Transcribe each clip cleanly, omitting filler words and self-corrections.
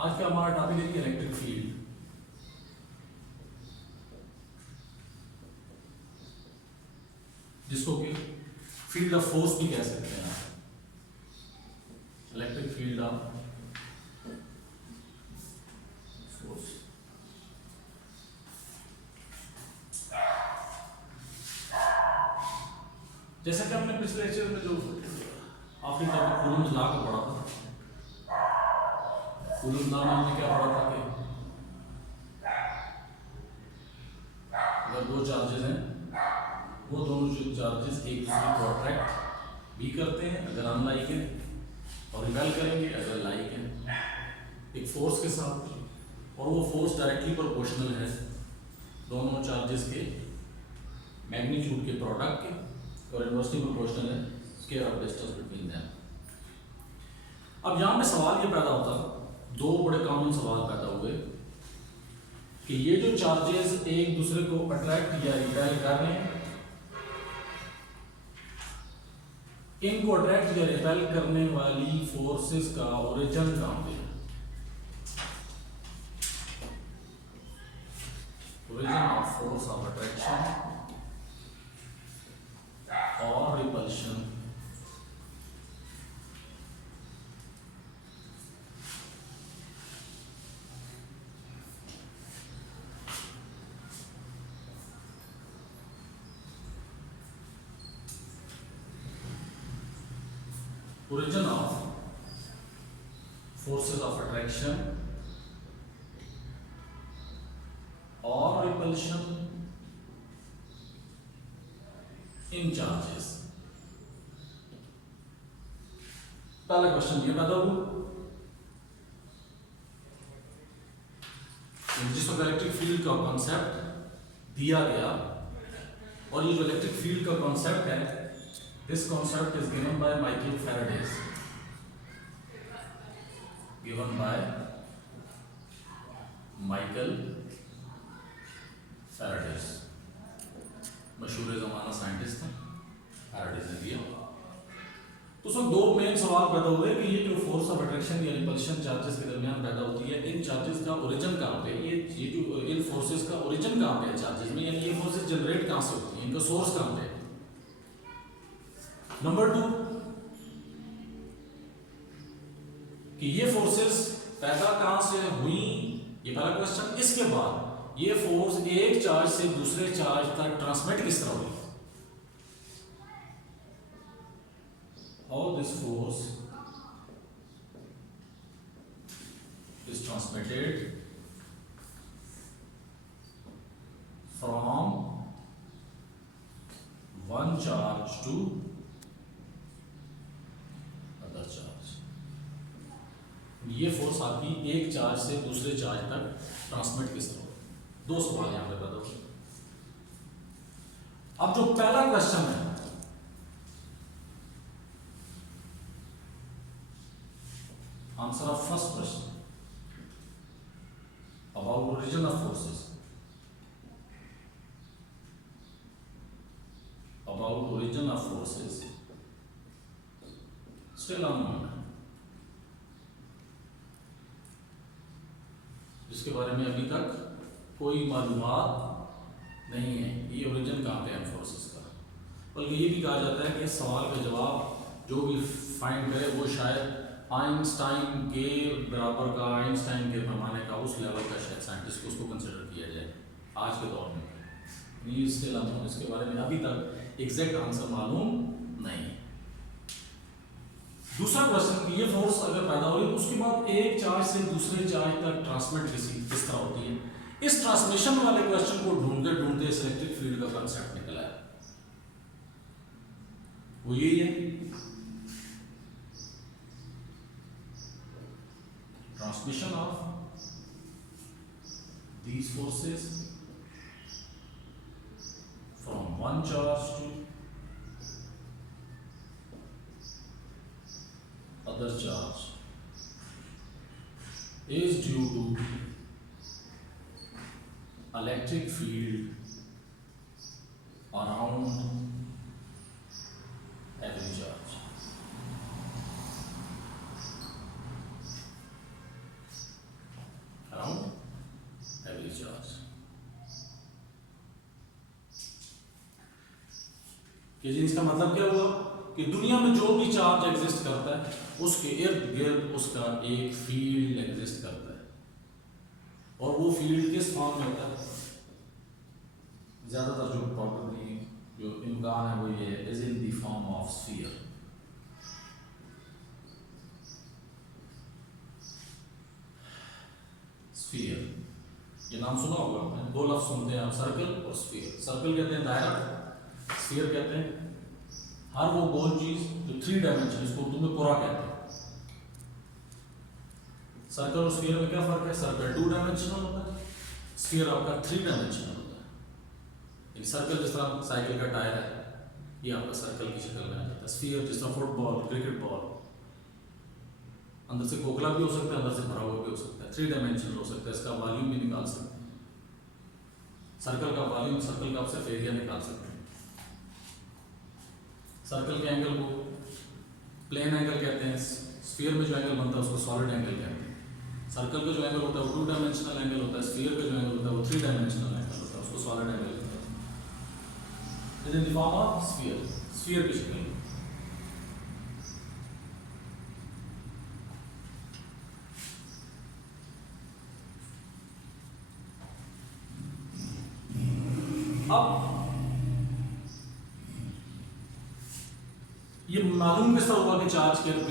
आज का हमारा टॉपिक है इलेक्ट्रिक फील्ड। जिसको कि फील्ड ऑफ फोर्स भी कह सकते हैं। Electric field of force. जैसा कि हमने पिछले लेक्चर में जो आखिरी टॉपिक कूलम्स लॉ को पढ़ा था, कूलम्स लॉ में हमने क्या पढ़ा था कि अगर दो चार्जेस हैं, वो दोनों जो चार्जेस एक दूसरे को अट्रैक्ट भी करते हैं अगर अनलाइक है, और रिपेल करेंगे अगर लाइक है, एक फोर्स के साथ, और वो फोर्स डायरेक्टली प्रोपोर्शनल है दोनों चार्जेस के मैग्नीट्यूड के प्रोडक्ट के, और इन्वर्सली प्रोपोर्शनल है square of distance between them. अब यहाँ पे सवाल ये पैदा होता, दो बड़े कॉमन सवाल पैदा हुए कि ये जो चार्जेस एक दूसरे को अट्रैक्ट या रिपेल कर रहे हैं, इनको अट्रैक्ट या रिपेल करने वाली फोर्सेस का ओरिजिन कहाँ पे है? Origin of force of attraction और repulsion origin of forces of attraction or repulsion in charges। पहला क्वेश्चन ये पैदा हुआ, जिसको इलेक्ट्रिक फील्ड का कॉन्सेप्ट दिया गया, और ये जो इलेक्ट्रिक फील्ड का कॉन्सेप्ट है, this concept is given by Michael Faraday, given by Michael Faraday, मशहूर ज़माना साइंटिस्ट हैं, फैराडे ने दिया। तो उसमें दो मेन सवाल पैदा हुए कि ये जो फोर्स ऑफ अट्रैक्शन या रिपल्शन चार्जेस के दरमियान पैदा होती है, इन चार्जेस का ओरिजिन कहाँ पे, ये जो इन फोर्सेस का ओरिजिन कहाँ पे है चार्जेस में, यानी ये फोर्सेस जनरेट कहाँ से होती हैं, इनका सोर्स कहाँ पे है। नंबर 2 कि ये फोर्सेस पैदा कहां से हुई, ये पहला क्वेश्चन। इसके बाद ये फोर्स एक चार्ज से दूसरे चार्ज तक ट्रांसमिट किस तरह हुई, how this force is transmitted from one charge to ये फोर्स आपकी एक चार्ज से दूसरे चार्ज तक ट्रांसमिट किस तरह। दो सवाल यहां पे पैदा हुए। अब जो पहला क्वेश्चन है, answer of first question about origin of forces, about origin of forces still unknown, जिसके बारे में अभी तक कोई मालूमात नहीं है ये ओरिजिन कहाँ पे है फोर्सेस का। बल्कि ये भी कहा जाता है कि इस सवाल का जवाब जो भी फाइंड करे वो शायद आइंस्टाइन के बराबर का, आइंस्टाइन के पैमाने का, उस लेवल का शायद साइंटिस्ट को उसको कंसिडर किया जाए आज के दौर में। इसके बारे में अभी तक एग्जैक्ट आंसर मालूम नहीं है। दूसरा क्वेश्चन कि ये फोर्स अगर पैदा हो रही है तो उसके बाद एक चार्ज से दूसरे चार्ज तक ट्रांसमिट किस तरह होती है। इस ट्रांसमिशन वाले क्वेश्चन को ढूंढते ढूंढते इस इलेक्ट्रिक फील्ड का कंसेप्ट निकला है, वो यही है, transmission of these forces from one charge to other charge is due to electric field around every charge। कि जी इसका मतलब क्या हुआ कि दुनिया में जो भी चार्ज एग्जिस्ट करता है उसके इर्द गिर्द उसका एक फील्ड एग्जिस्ट करता है, और वो फील्ड किस फॉर्म में होता है? ज्यादातर जो प्रॉब्लम जो इम्कान है वो ये is in the form of sphere. Sphere, ये नाम सुना होगा आपने, दो लफ्ज सुनते हैं आप, सर्कल और स्फीयर। सर्कल कहते हैं दायरा, स्फीयर कहते हैं हर वो गोल चीज जो 3 डायमेंशन, इसको उर्दू में पूरा कहते हैं। सर्कल और स्फीयर में क्या फर्क है? सर्कल 2 डायमेंशनल होता है, स्फीयर आपका 3 डायमेंशनल होता है। एक सर्कल जिस तरह साइकिल का टायर है, ये आपका सर्कल की शक्ल में आ जाता है। स्फीयर जिस तरह फुटबॉल, क्रिकेट बॉल, अंदर से खोखला भी हो सकता है, अंदर से भरा हुआ भी हो सकता है, 3 डायमेंशनल हो सकता है, इसका वॉल्यूम भी निकाल सकते हैं। सर्कल का वॉल्यूम, सर्कल का आप सिर्फ एरिया निकाल सकते हैं। सर्कल के एंगल को प्लेन एंगल कहते हैं, स्फीयर में जो एंगल बनता है उसको सॉलिड एंगल कहते हैं। सर्कल का जो एंगल होता है वो 2 डायमेंशनल एंगल होता है, स्फीयर का जो एंगल होता है वो 3 डायमेंशनल एंगल होता है, उसको सॉलिड एंगल कहते हैं। In the form of sphere, sphere की शक्ल में। अब ये मालूम किस तरह हुआ कि चार्ज के इर्द,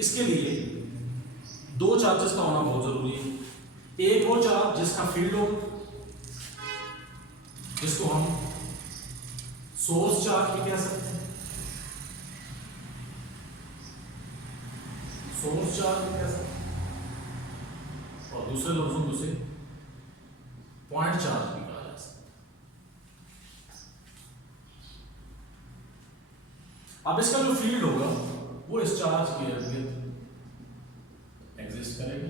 इसके लिए 2 चार्जेस का होना बहुत जरूरी है। एक वो चार्ज जिसका फील्ड हो, जिसको हम सोर्स चार्ज भी कह सकते हैं, सोर्स चार्ज भी कह सकते हैं, और दूसरे लफ्जों में उसे पॉइंट चार्ज भी कहा जा सकता है। अब इसका जो फील्ड होगा वो इस चार्ज के इर्द गिर्द एग्जिस्ट करेगा।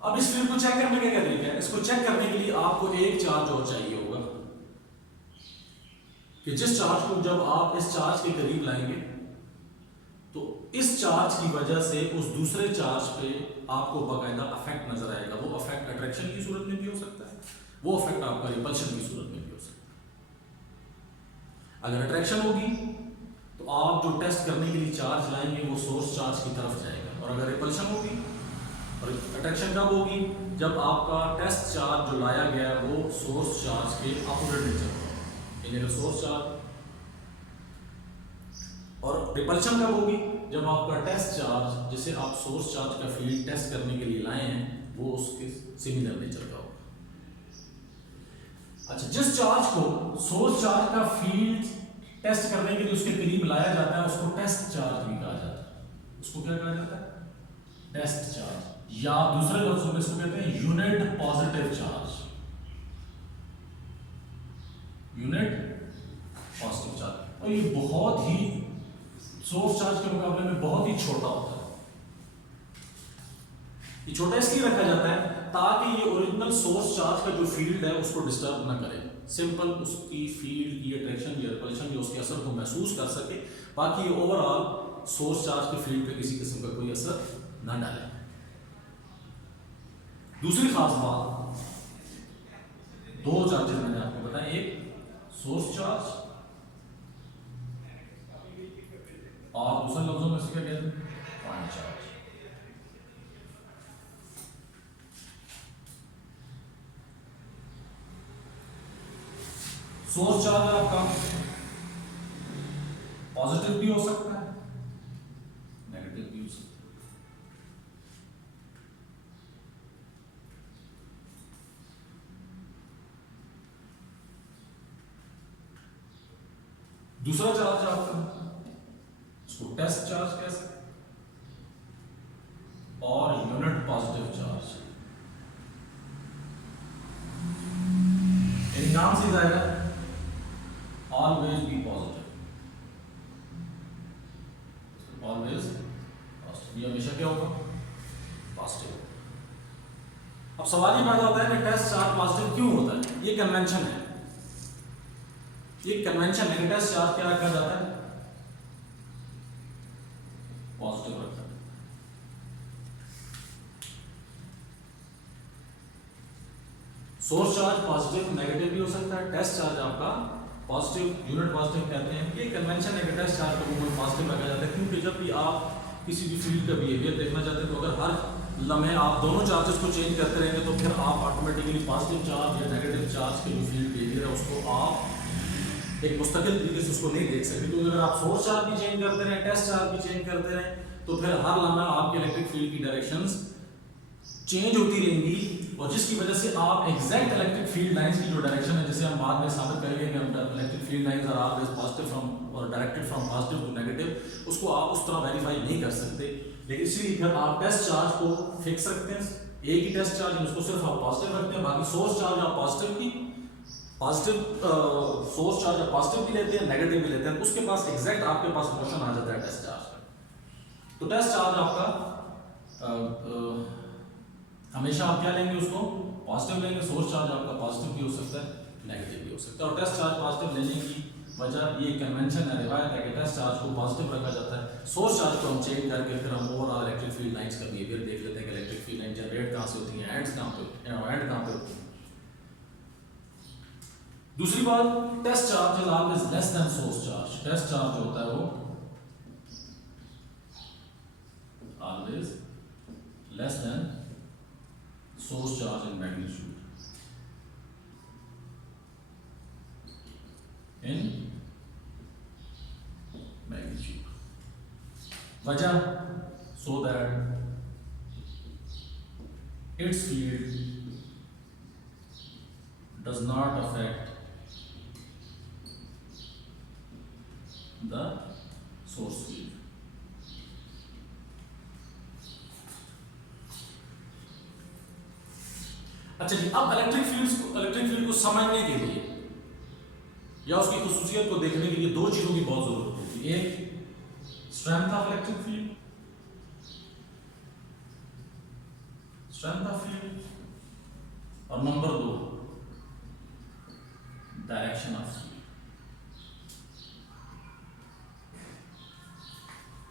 अब इस फील्ड को चेक करने का क्या तरीका है? इसको चेक करने के लिए आपको एक चार्ज और चाहिए होगा कि जिस चार्ज को जब आप इस चार्ज के करीब लाएंगे तो इस चार्ज की वजह से उस दूसरे चार्ज पे आपको बाकायदा अफेक्ट नजर आएगा। वो अफेक्ट अट्रैक्शन की सूरत में भी हो सकता है, वो अफेक्ट आपका रिपल्शन की सूरत में भी हो सकता है। अगर अट्रैक्शन होगी तो आप जो टेस्ट करने के लिए चार्ज लाएंगे वो सोर्स चार्ज की तरफ जाएगा, और अगर रिपल्शन होगी, और अट्रैक्शन कब होगी? जब आपका टेस्ट चार्ज जो लाया गया वो सोर्स चार्ज के अपोजिट नेचर होगा, यानी सोर्स चार्ज। और रिपल्शन कब होगी? जब आपका टेस्ट चार्ज जिसे आप सोर्स चार्ज का फील्ड टेस्ट करने के लिए लाए हैं वो उसके सिमिलर नेचर का होगा। अच्छा, जिस चार्ज को सोर्स चार्ज का फील्ड टेस्ट करने के लिए उसके करीब लाया जाता है उसको टेस्ट चार्ज भी कहा जाता है। उसको क्या कहा जाता है? टेस्ट चार्ज, या दूसरे लफ्जों में इसको कहते हैं unit positive charge. Unit positive charge, और ये बहुत ही सोर्स चार्ज के मुकाबले में बहुत ही छोटा होता है। ये छोटा इसलिए रखा जाता है ताकि ये ओरिजिनल सोर्स चार्ज का जो फील्ड है उसको डिस्टर्ब ना करे, सिंपल उसकी फील्ड की अट्रैक्शन या रिपल्शन या उसके असर को महसूस कर सके, बाकी ये ओवरऑल सोर्स चार्ज के फील्ड पे किसी किस्म का कोई असर ना डाले। दूसरी खास बात, 2 चार्जेस मैंने आपको बताया, एक सोर्स चार्ज और दूसरे लफ्जों में से क्या कहते हैं? Point charge. सोर्स चार्ज आपका पॉजिटिव भी हो सकता है, नेगेटिव भी हो सकता है। दूसरा चार्ज आपका उसको टेस्ट चार्ज कह सकते हैं, और यूनिट पॉजिटिव चार्ज। इन नाम से जाएगा always be positive, always positive, ये हमेशा क्या होगा? पॉजिटिव। अब सवाल ये पैदा होता है कि टेस्ट चार्ज पॉजिटिव क्यों होता है? ये कन्वेंशन है, ये कन्वेंशन है कि टेस्ट चार्ज क्या रखा जाता है? पॉजिटिव रखा है। सोर्स चार्ज पॉजिटिव नेगेटिव भी हो सकता है। टेस्ट चार्ज आपका पॉजिटिव, यूनिट पॉजिटिव कहते हैं। ये कन्वेंशन है कि टेस्ट चार्ज को पॉजिटिव रखा जाता है, क्योंकि जब भी आप किसी भी फील्ड का बिहेवियर देखना चाहते हैं तो अगर हर लम्हे आप दोनों चार्जेस को चेंज करते रहेंगे तो फिर आप ऑटोमेटिकली पॉजिटिव चार्ज या नेगेटिव चार्ज के जो फील्ड बिहेवियर है उसको आप एक मुस्तकिल तरीके से उसको नहीं देख सकते। क्योंकि अगर आप सोर्स चार्ज भी चेंज करते रहें, टेस्ट चार्ज भी चेंज करते रहें, तो फिर हर लम्हा आपके इलेक्ट्रिक फील्ड की डायरेक्शंस चेंज होती रहेंगी, और जिसकी वजह से आप एग्जैक्ट इलेक्ट्रिक फील्ड लाइंस की जो डायरेक्शन है, जैसे हम बाद में साबित करेंगे कि हम electric field lines are always positive from और directed from positive to negative, उसको आप उस तरह वेरीफाई नहीं कर सकते। लेकिन इसलिए फिर आप टेस्ट चार्ज को फिक्स रखते हैं, एक ही टेस्ट चार्ज उसको सिर्फ आप पॉजिटिव रखते हैं, बाकी सोर्स चार्ज आप पॉजिटिव सोर्स चार्ज आप पॉजिटिव भी लेते हैं, नेगेटिव भी लेते हैं, उसके पास एग्जैक्ट आपके पास मोशन आ जाता है टेस्ट चार्ज का। तो टेस्ट चार्ज आपका हमेशा आप क्या लेंगे, उसको पॉजिटिव लेंगे। सोर्स चार्ज आपका पॉजिटिव भी हो सकता है, नेगेटिव भी हो सकता है। और टेस्ट चार्ज पॉजिटिव लेने की वजह ये कन्वेंशन है, रिवायत है कि टेस्ट चार्ज को पॉजिटिव रखा जाता है। सोर्स चार्ज को हम चेंज करके फिर हम ओवरऑल इलेक्ट्रिक फील्ड लाइंस का बिहेवियर देख लेते हैं कि इलेक्ट्रिक फील्ड लाइन जनरेट कहाँ से होती है, एंड कहाँ पे होती है। दूसरी बात, test charge is always less than source charge. Test charge जो होता है वो always less than source charge in magnitude, वजह so that its field does not affect the source field. अच्छा जी, अब इलेक्ट्रिक फील्ड को समझने के लिए या उसकी खुसूसियत को देखने के लिए दो चीजों की बहुत जरूरत होती है। एक स्ट्रेंथ ऑफ इलेक्ट्रिक फील्ड, और नंबर दो direction of field.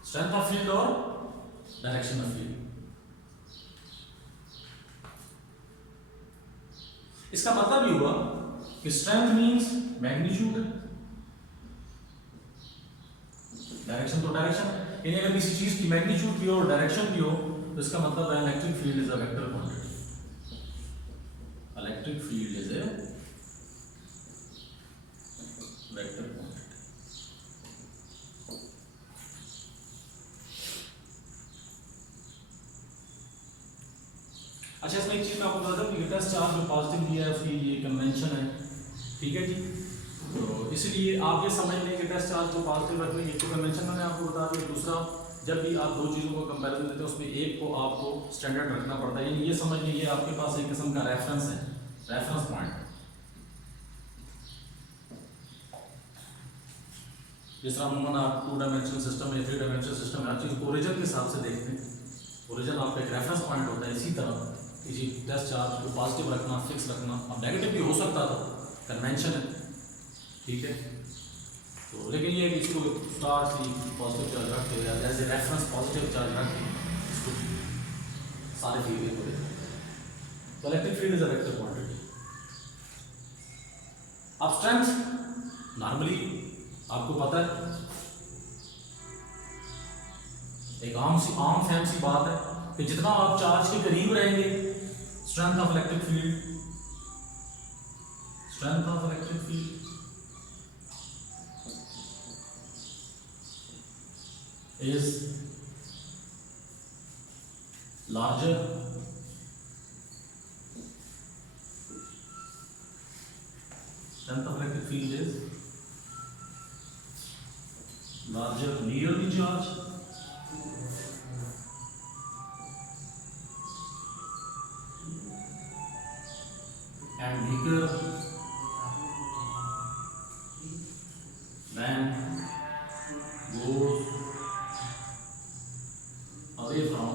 Strength of field और डायरेक्शन ऑफ फील्ड। इसका मतलब ये हुआ कि स्ट्रेंथ मींस मैग्नीट्यूड, डायरेक्शन तो डायरेक्शन है। यानी अगर किसी चीज की मैग्नीट्यूड भी हो और डायरेक्शन भी हो तो इसका मतलब है electric field is a vector quantity. Electric field is a vector quantity. अच्छा, इसमें एक चीज मैं आपको बता दूं कि टेस्ट चार्ज जो पॉजिटिव दिया है उसकी ये कन्वेंशन है, ठीक है जी। तो इसलिए आप ये समझ लें कि टेस्ट चार्ज को पॉजिटिव रखने की तो कन्वेंशन मैंने आपको बता दिया। दूसरा, जब भी आप दो चीज़ों को कंपैरिजन देते हैं उसमें एक को आपको स्टैंडर्ड रखना पड़ता है। यानी ये समझ लीजिए आपके पास एक किस्म का रेफरेंस है, रेफरेंस पॉइंट। जिस तरह अमूमन आप 2 डायमेंशनल सिस्टम या 3 डायमेंशनल सिस्टम में हर चीज़ को ओरिजिन के हिसाब से देखते हैं, ओरिजिन आपका एक रेफरेंस पॉइंट होता है। इसी तरह किसी टेस्ट चार्ज को पॉजिटिव रखना, फिक्स रखना, अब नेगेटिव भी हो सकता था, कन्वेंशन है, ठीक है। तो लेकिन ये कि इसको स्टार्ट से पॉजिटिव चार्ज रख के as a reference positive charge रख के इसको सारे फील्ड को देखते हैं। तो electric field is a vector quantity. अब स्ट्रेंथ नॉर्मली आपको पता है, एक आम फैम सी बात है कि जितना आप चार्ज के करीब रहेंगे, strength of electric field is larger strength of electric field is larger near the charge and weaker when goes away from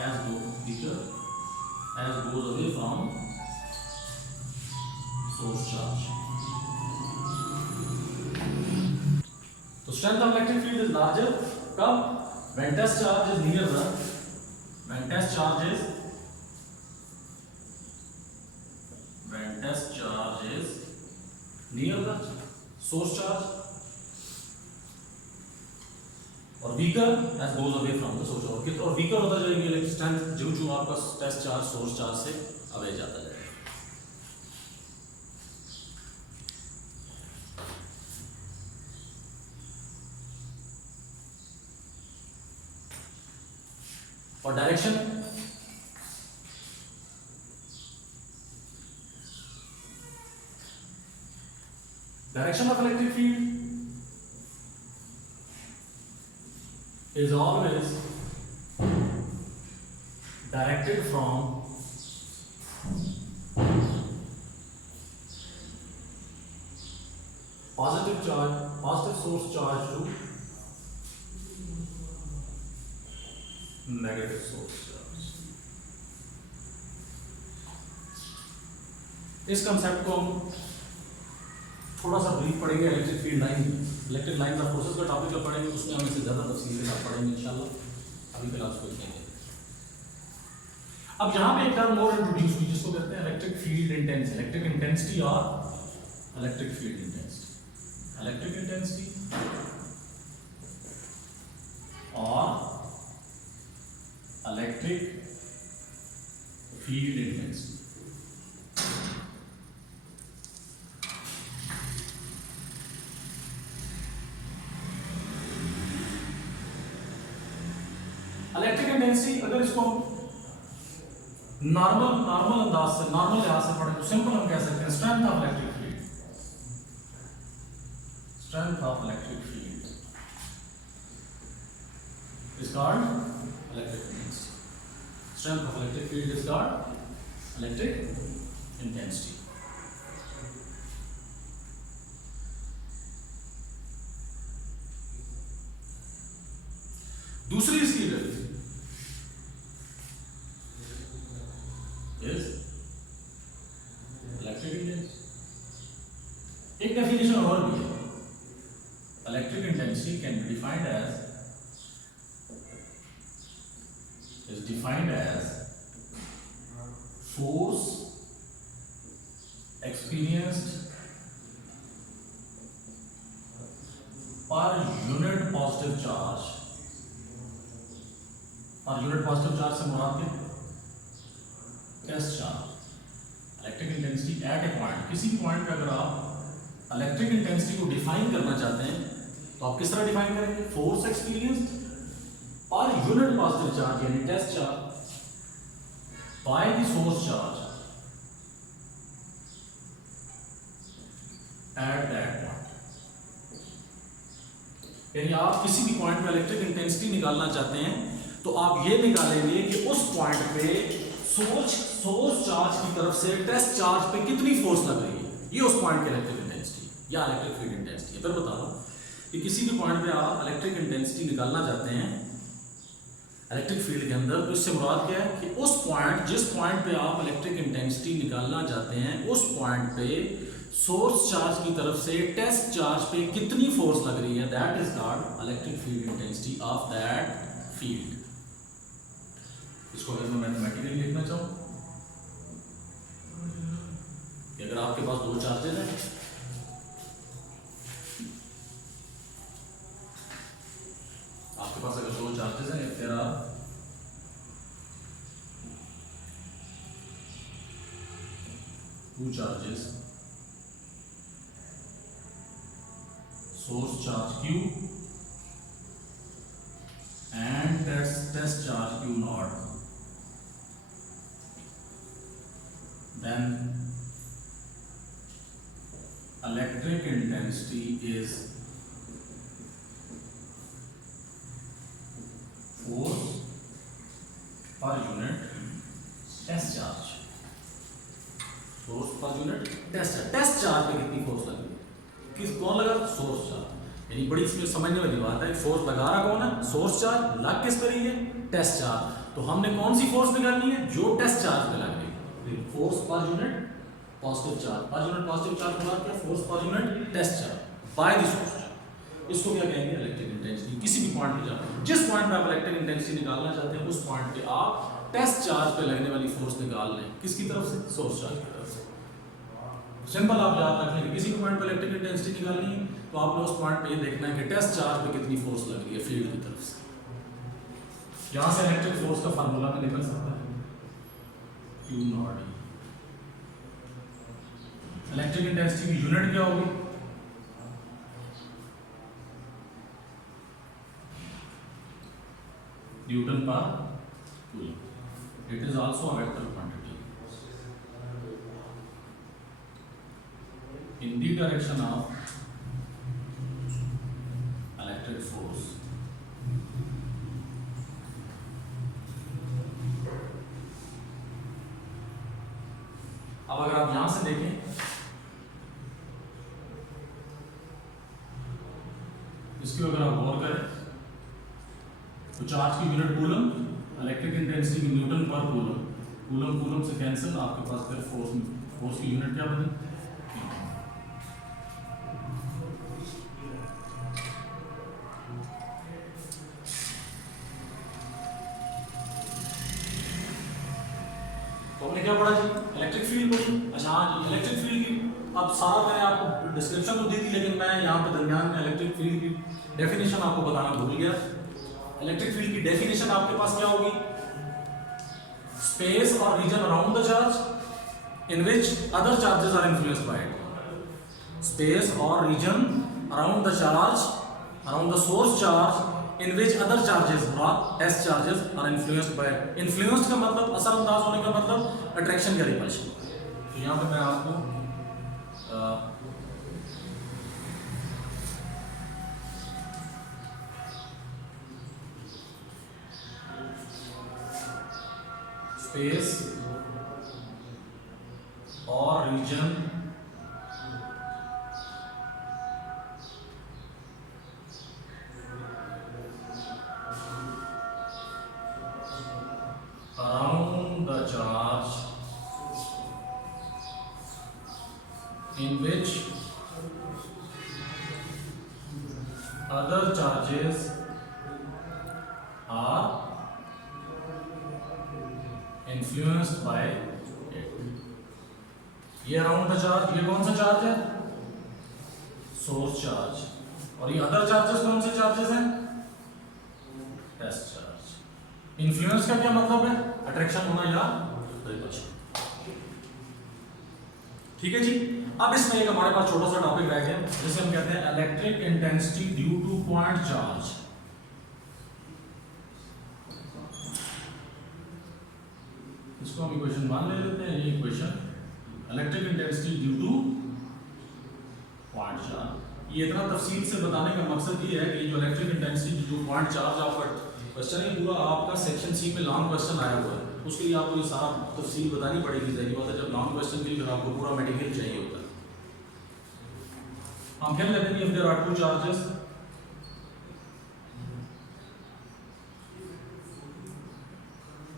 as goes away from source charge. So strength of electric field is larger कब? When test charge is near the test charge is near the source charge, और weaker as goes away from the source charge, और weaker होता जाएगी electric strength जो जो आपका test charge source charge से away जाता जाएगा। और direction, direction of electric field is always directed from positive charge, positive source charge to negative source charge। इस कंसेप्ट को हम थोड़ा सा ब्रीफ पढ़ेंगे electric field line, electric line of forces का टॉपिक जब पढ़ेंगे उसमें हम इससे ज़्यादा तफसील के साथ पढ़ेंगे इंशाल्लाह। अभी फिलहाल उसको देखेंगे। अब यहाँ पे एक टर्म और इंट्रोड्यूस हुई जिसको कहते हैं electric field intensity, electric intensity और electric field intensity, electric intensity और electric field intensity. Electric intensity अगर इसको नॉर्मल अंदाज से, नॉर्मल लिहाज से पढ़ें तो सिंपल हम कह सकते हैं strength of electric field, strength of electric field is called electric intensity, strength of electric field is called electric intensity. दूसरी इसकी वैल्यू इज इलेक्ट्रिक इंटेंसिटी। एक डेफिनेशन और भी है, electric intensity can be defined as force experienced per unit positive charge, और unit positive charge से मुराद क्या? Test charge. Electric intensity at a point, किसी पॉइंट पे अगर आप इलेक्ट्रिक इंटेंसिटी को डिफाइन करना चाहते हैं तो आप किस तरह डिफाइन करेंगे? Force experienced per unit positive charge यानी test charge by the source charge at that point. यानी आप किसी भी पॉइंट पे इलेक्ट्रिक इंटेंसिटी निकालना चाहते हैं तो आप ये निकालेंगे कि उस पॉइंट पे सोर्स चार्ज की तरफ से टेस्ट चार्ज पे कितनी फोर्स लग रही है, ये उस पॉइंट की इलेक्ट्रिक इंटेंसिटी या इलेक्ट्रिक फील्ड इंटेंसिटी है। फिर बता रहा हूं कि किसी भी पॉइंट पे आप इलेक्ट्रिक इंटेंसिटी निकालना चाहते हैं इलेक्ट्रिक फील्ड के अंदर, तो इससे मुराद क्या है कि उस पॉइंट, जिस पॉइंट पे आप इलेक्ट्रिक इंटेंसिटी निकालना चाहते हैं उस पॉइंट पे सोर्स चार्ज की तरफ से टेस्ट चार्ज पे कितनी फोर्स लग रही है, that is called electric field intensity of that field. इसको अगर मैं मैथमेटिकली लिखना चाहूं कि अगर आपके पास दो चार्जेस हैं, आपके पास अगर दो चार्जेस हैं, फिर आप two charges, source charge Q and test charge Q naught, then electric intensity is force per unit test charge, force per unit test charge पे कितनी फोर्स लगी, कौन लगा? Source charge. यानी बड़ी इसमें समझने वाली बात है, फोर्स लगा रहा कौन है? Source charge. लग किस पर रही है? Test charge. तो हमने कौन सी फोर्स निकालनी है? जो टेस्ट चार्ज पे लग रही है। Force per unit positive charge, per unit positive charge होगा क्या? Force per unit test charge by the source charge. इसको क्या कहेंगे? Electric intensity. किसी भी पॉइंट पे जाओ, जिस पॉइंट पे आप इलेक्ट्रिक इंटेंसिटी निकालना चाहते हैं उस पॉइंट पे आप टेस्ट चार्ज पे लगने वाली फोर्स निकाल लें। किसकी तरफ से? सोर्स चार्ज की तरफ से। सिंपल आप याद रख लेंगे, किसी भी पॉइंट पर इलेक्ट्रिक इंटेंसिटी निकालनी है तो आपने उस पॉइंट पे ये देखना है कि टेस्ट चार्ज पे कितनी फोर्स लग रही है फील्ड की तरफ से। यहाँ से इलेक्ट्रिक फोर्स का फार्मूला में निकल सकता है Q नॉट। इलेक्ट्रिक इंटेंसिटी की यूनिट क्या होगी? Newton per coulomb. It is also a vector quantity in the direction of electric force. अब अगर आप यहां से देखें इसकी अगर आप गौर करें तो चार्ज की यूनिट कूलम, इलेक्ट्रिक इंटेंसिटी की Newton per coulomb, coulomb coulomb से कैंसिल, आपके पास फिर फोर्स की यूनिट क्या बनी? तो हमने क्या पढ़ा जी? इलेक्ट्रिक फील्ड पढ़ी। अच्छा हाँ जी, इलेक्ट्रिक फील्ड की अब सारा मैंने आपको डिस्क्रिप्शन तो दी थी, लेकिन मैं यहाँ पे दरमियान में इलेक्ट्रिक फील्ड की डेफिनेशन आपको बताना भूल गया। इलेक्ट्रिक फील्ड की डेफिनेशन आपके पास क्या होगी? स्पेस और region around the charge in which other charges are influenced by it. Space और region around the charge, around the source charge in which other charges or S charges are influenced by it. Influenced का मतलब, असरअंदाज होने का मतलब attraction या repulsion. तो यहाँ पे मैं आपको स्पेस और region in which other charges are influenced by it. ये अराउंड द चार्ज, ये कौन सा चार्ज है? Source charge. और ये अदर चार्जेस कौन से चार्जेस हैं? Test charge. इन्फ्लुएंस का क्या मतलब है? अट्रैक्शन होना या रिपल्शन। ठीक है जी। अब इसमें एक हमारे पास छोटा सा टॉपिक रह गया जिसे हम कहते हैं electric intensity due to point charge. इसको हम इक्वेशन 1 ले लेते हैं। ये equation electric intensity due to point charge. ये इतना तफसील से बताने का मकसद ये है कि जो electric intensity due to point charge आपका क्वेश्चन है, पूरा आपका सेक्शन सी में लॉन्ग क्वेश्चन आया हुआ है, उसके लिए आपको ये सारा तफसील बतानी पड़ेगी। जाहिर बात है जब लॉन्ग क्वेश्चन के लिए आपको पूरा मटेरियल चाहिए होता है। हम क्या लेते हैं? If there are two charges,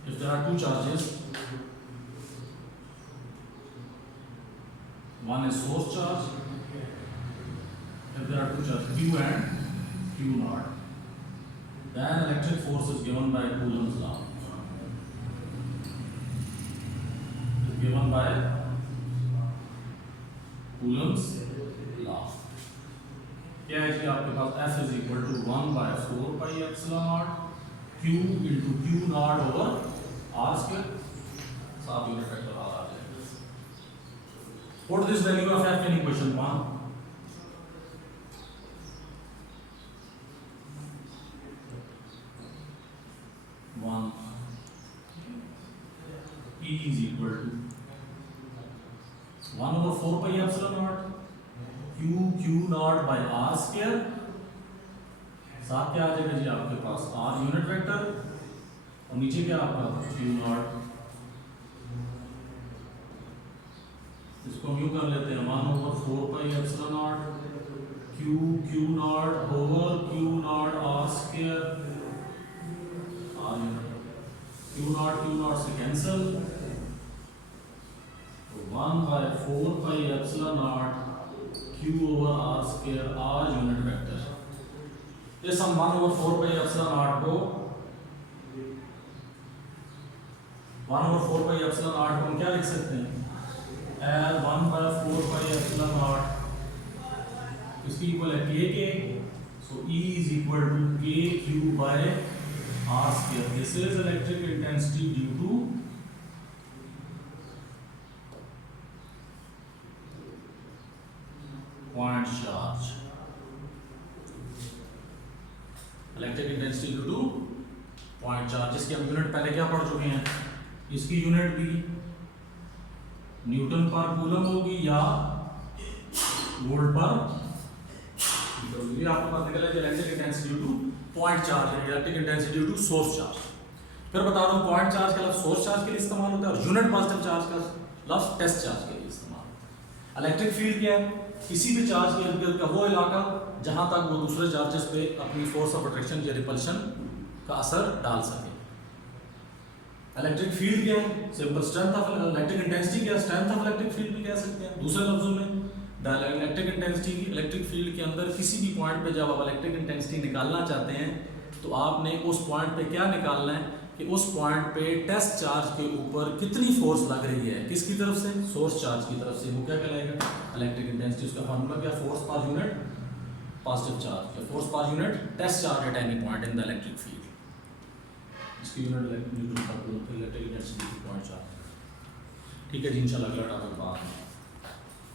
if there are two charges, one is source charge, if there are two charges Q and Q naught, then electric force is given by Coulomb's law. Is given by Coulomb's law. क्या है जी? आपके पास F is equal to 1/4 pi epsilon naught Q into Q naught over R square. साफ unit vector आ जाएगा। Put this value of F in equation 1. E is equal to 1/4 pi epsilon naught Q naught by R square। साथ क्या आ जाएगा जी? आपके पास R unit vector और नीचे क्या आपका Q naught। इसको हम यूं कर लेते हैं 1/4 pi epsilon naught Q naught over Q naught R square। R unit Q naught से कैंसिल, तो 1/4 pi epsilon naught Q over R square R unit vector. इस हम 1/4 pi epsilon naught को 1/4 pi epsilon naught को हम क्या लिख सकते हैं? L 1/4 pi इसकी इक्वल है k, so E is equal to k q by r square. This is electric intensity due to point charge. Electric intensity due to point charge, जिसकी हम यूनिट पहले क्या पढ़ चुके हैं. इसकी यूनिट भी न्यूटन पर कूलम होगी या वोल्ट पर मीटर होगी. ये आपको पता निकला electric intensity due to point charge है, electric intensity due to source charge. फिर बता रहा हूँ पॉइंट चार्ज का लफ्ज सोर्स चार्ज के लिए इस्तेमाल होता है और यूनिट पॉजिटिव चार्ज का लफ्ज टेस्ट चार्ज के लिए इस्तेमाल होता है. इलेक्ट्रिक फील्ड क्या है? किसी भी चार्ज के इर्द गिर्द का वो इलाका जहां तक वो दूसरे चार्जेस पे अपनी फोर्स ऑफ अट्रैक्शन या रिपल्शन का असर डाल सके. इलेक्ट्रिक फील्ड क्या है? Simple strength of electric intensity क्या है? स्ट्रेंथ ऑफ इलेक्ट्रिक फील्ड भी कह सकते हैं. दूसरे लफ्जों में the electric intensity electric field के अंदर किसी भी पॉइंट पे जब आप इलेक्ट्रिक इंटेंसिटी निकालना चाहते हैं तो आपने उस पॉइंट पे क्या निकालना है कि उस पॉइंट पे टेस्ट चार्ज के ऊपर कितनी फोर्स लग रही है, किसकी तरफ से? सोर्स चार्ज की तरफ से. वो क्या कहलाएगा? Electric intensity. उसका फार्मूला क्या? Force per unit positive charge या force per unit test charge at any point in the electric field. इसकी unit newton per coulomb electric intensity point charge. ठीक है जी, इंशाल्लाह अगला टॉपिक बाद में.